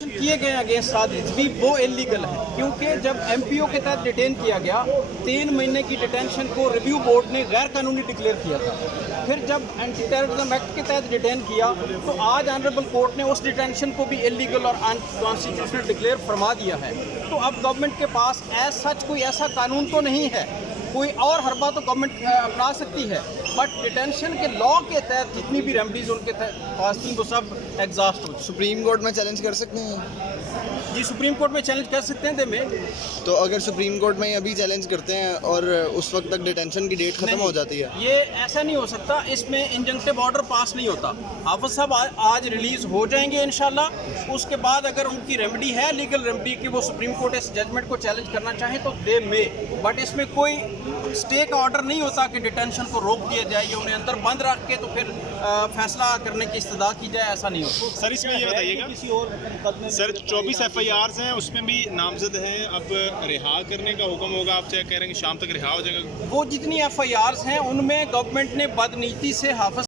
किए गए अगेंस्ट साद रिजवी वो इलीगल है, क्योंकि जब एमपीओ के तहत डिटेन किया गया 3 महीने की डिटेंशन को रिव्यू बोर्ड ने गैर कानूनी डिक्लेयर किया था। फिर जब एंटी टेररिज्म एक्ट के तहत डिटेन किया तो आज ऑनरेबल कोर्ट ने उस डिटेंशन को भी इलीगल और अनकॉन्स्टिट्यूशनल डिक्लेयर फरमा दिया है। तो अब गवर्नमेंट के पास एज सच कोई ऐसा कानून तो नहीं है, कोई और हरबा तो गवर्नमेंट अपना सकती है, बट डिटेंशन के लॉ के तहत जितनी भी रेमडीज उनके पास थी वो सब एग्जॉस्ट हो। सुप्रीम कोर्ट में चैलेंज कर सकते हैं जी, सुप्रीम कोर्ट में चैलेंज कर सकते हैं दे में। तो अगर सुप्रीम कोर्ट में अभी चैलेंज करते हैं और उस वक्त तक डिटेंशन की डेट खत्म हो जाती है, ये ऐसा नहीं हो सकता, इसमें इंजंक्टिव ऑर्डर पास नहीं होता। हाफिज साहब आज रिलीज हो जाएंगे इंशाल्लाह। उसके बाद अगर उनकी रेमेडी है, लीगल रेमेडी कि वो सुप्रीम कोर्ट इस जजमेंट को चैलेंज करना चाहे तो दे में, बट इसमें कोई स्टे का ऑर्डर नहीं होता कि डिटेंशन को रोक दिया जाए या उन्हें अंदर बंद रख के तो फिर फैसला करने की इस्तदा की जाए, ऐसा नहीं होता। सर इसमें ये बताइएगा, किसी और मुकदमे सर 24 FIRs हैं, उसमें भी नामजद हैं, अब रिहा करने का हुक्म होगा, आप चाहे कह रहे हैं कि शाम तक रिहा हो जाएगा। वो जितनी FIRs हैं उनमें गवर्नमेंट ने बदनीति से हाफिज